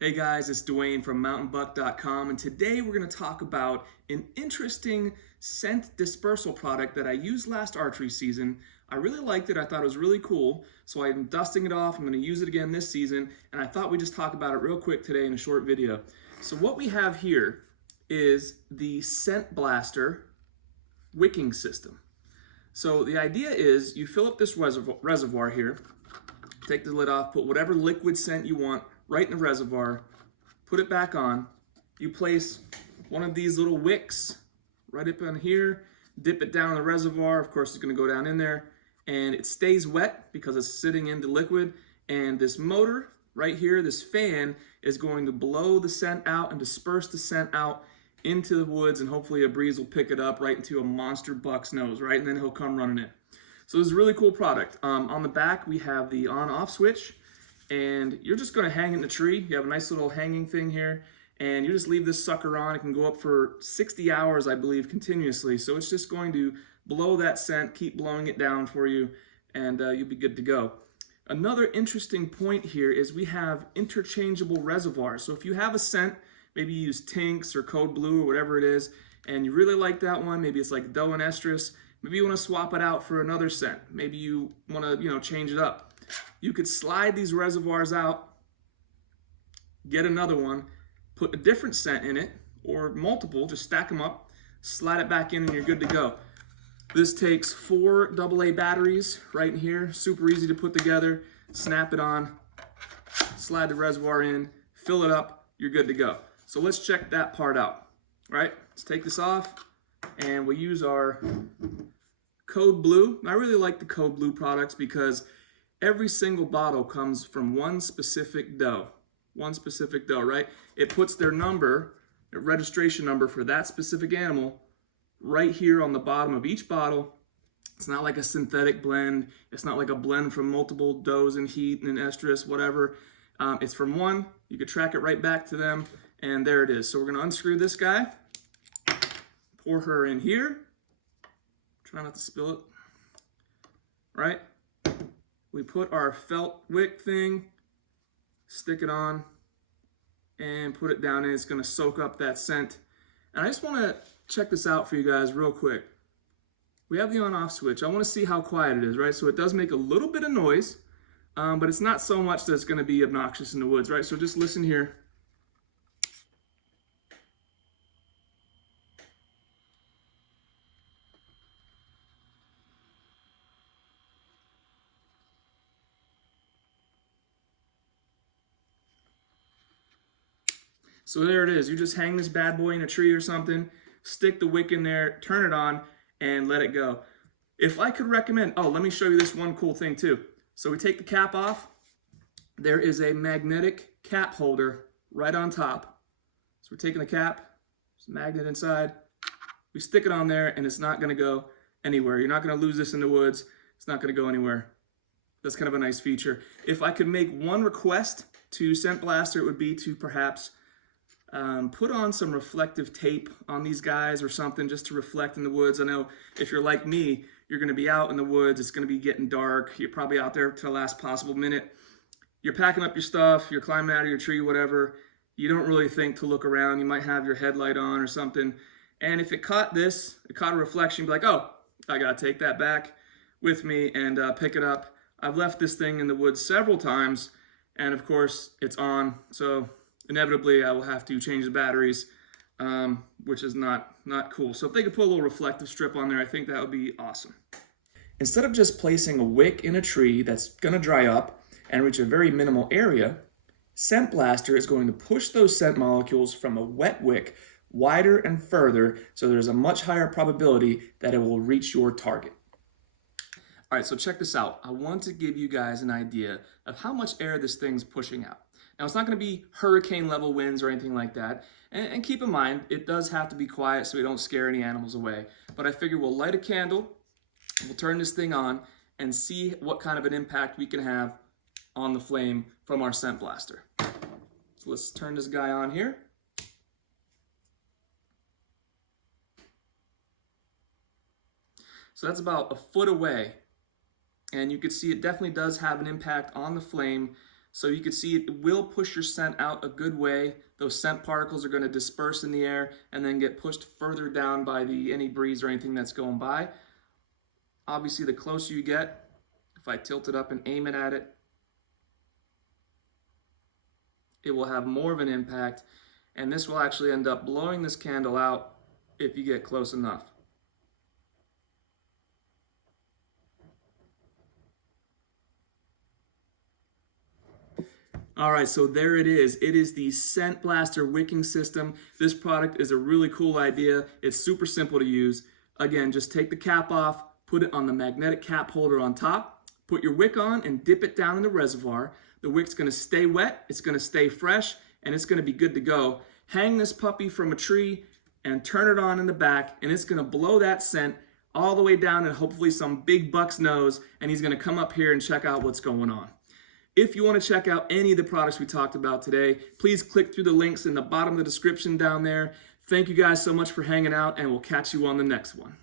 Hey guys, it's Dwayne from mountainbuck.com, and today we're going to talk about an interesting scent dispersal product that I used last archery season. I really liked it. I thought it was really cool, so I'm dusting it off. I'm going to use it again this season, and I thought we'd just talk about it real quick today in a short video. So what we have here is the ScentBlaster wicking system. So the idea is you fill up this reservoir here, take the lid off, put whatever liquid scent you want right in the reservoir, put it back on. You place one of these little wicks right up on here, dip it down in the reservoir. Of course, it's going to go down in there, and it stays wet because it's sitting in the liquid. And this motor right here, this fan, is going to blow the scent out and disperse the scent out into the woods, and hopefully a breeze will pick it up right into a monster buck's nose, right? And then he'll come running in. So this is a really cool product. On the back, we have the on-off switch, and you're just gonna hang it in the tree. You have a nice little hanging thing here, and you just leave this sucker on. It can go up for 60 hours, I believe, continuously. So it's just going to blow that scent, keep blowing it down for you, and you'll be good to go. Another interesting point here is we have interchangeable reservoirs. So if you have a scent, maybe you use Tinks or Code Blue or whatever it is, and you really like that one, maybe it's like Doe and Estrus, maybe you want to swap it out for another scent. Maybe you want to, change it up. You could slide these reservoirs out, get another one, put a different scent in it, or multiple, just stack them up, slide it back in, and you're good to go. This takes 4 AA batteries right in here, super easy to put together, snap it on, slide the reservoir in, fill it up, you're good to go. So let's check that part out, right? Let's take this off, and we'll use our Code Blue. I really like the Code Blue products because every single bottle comes from one specific doe, right? It puts their number, their registration number for that specific animal right here on the bottom of each bottle. It's not like a synthetic blend. It's not like a blend from multiple does and heat and estrus, whatever. It's from one. You could track it right back to them, and there it is. So we're gonna unscrew this guy, pour her in here. Try not to spill it, right? We put our felt wick thing, stick it on, and put it down in. It's gonna soak up that scent. And I just wanna check this out for you guys real quick. We have the on-off switch. I wanna see how quiet it is, right? So it does make a little bit of noise, but it's not so much that it's gonna be obnoxious in the woods, right? So just listen here. So there it is. You just hang this bad boy in a tree or something, stick the wick in there, turn it on, and let it go. If I could recommend, let me show you this one cool thing too. So we take the cap off. There is a magnetic cap holder right on top. So we're taking the cap, there's a magnet inside. We stick it on there, and it's not gonna go anywhere. You're not gonna lose this in the woods. It's not gonna go anywhere. That's kind of a nice feature. If I could make one request to ScentBlaster, it would be to perhaps put on some reflective tape on these guys or something just to reflect in the woods. I know if you're like me, you're going to be out in the woods. It's going to be getting dark. You're probably out there to the last possible minute. You're packing up your stuff. You're climbing out of your tree, whatever. You don't really think to look around. You might have your headlight on or something. And if it caught this, it caught a reflection, you'd be like, oh, I got to take that back with me and pick it up. I've left this thing in the woods several times, and of course, it's on. So inevitably, I will have to change the batteries, which is not cool. So if they could put a little reflective strip on there, I think that would be awesome. Instead of just placing a wick in a tree that's gonna dry up and reach a very minimal area, ScentBlaster is going to push those scent molecules from a wet wick wider and further, so there's a much higher probability that it will reach your target. All right, so check this out. I want to give you guys an idea of how much air this thing's pushing out. Now, it's not going to be hurricane level winds or anything like that. And keep in mind, it does have to be quiet so we don't scare any animals away. But I figure we'll light a candle, we'll turn this thing on, and see what kind of an impact we can have on the flame from our ScentBlaster. So let's turn this guy on here. So that's about a foot away. And you can see it definitely does have an impact on the flame. So you can see it will push your scent out a good way. Those scent particles are going to disperse in the air and then get pushed further down by any breeze or anything that's going by. Obviously, the closer you get, if I tilt it up and aim it at it, it will have more of an impact, and this will actually end up blowing this candle out if you get close enough. All right, so there it is. It is the ScentBlaster wicking system. This product is a really cool idea. It's super simple to use. Again, just take the cap off, put it on the magnetic cap holder on top, put your wick on and dip it down in the reservoir. The wick's gonna stay wet, it's gonna stay fresh, and it's gonna be good to go. Hang this puppy from a tree and turn it on in the back, and it's gonna blow that scent all the way down and hopefully some big buck's nose, and he's gonna come up here and check out what's going on. If you want to check out any of the products we talked about today, please click through the links in the bottom of the description down there. Thank you guys so much for hanging out, and we'll catch you on the next one.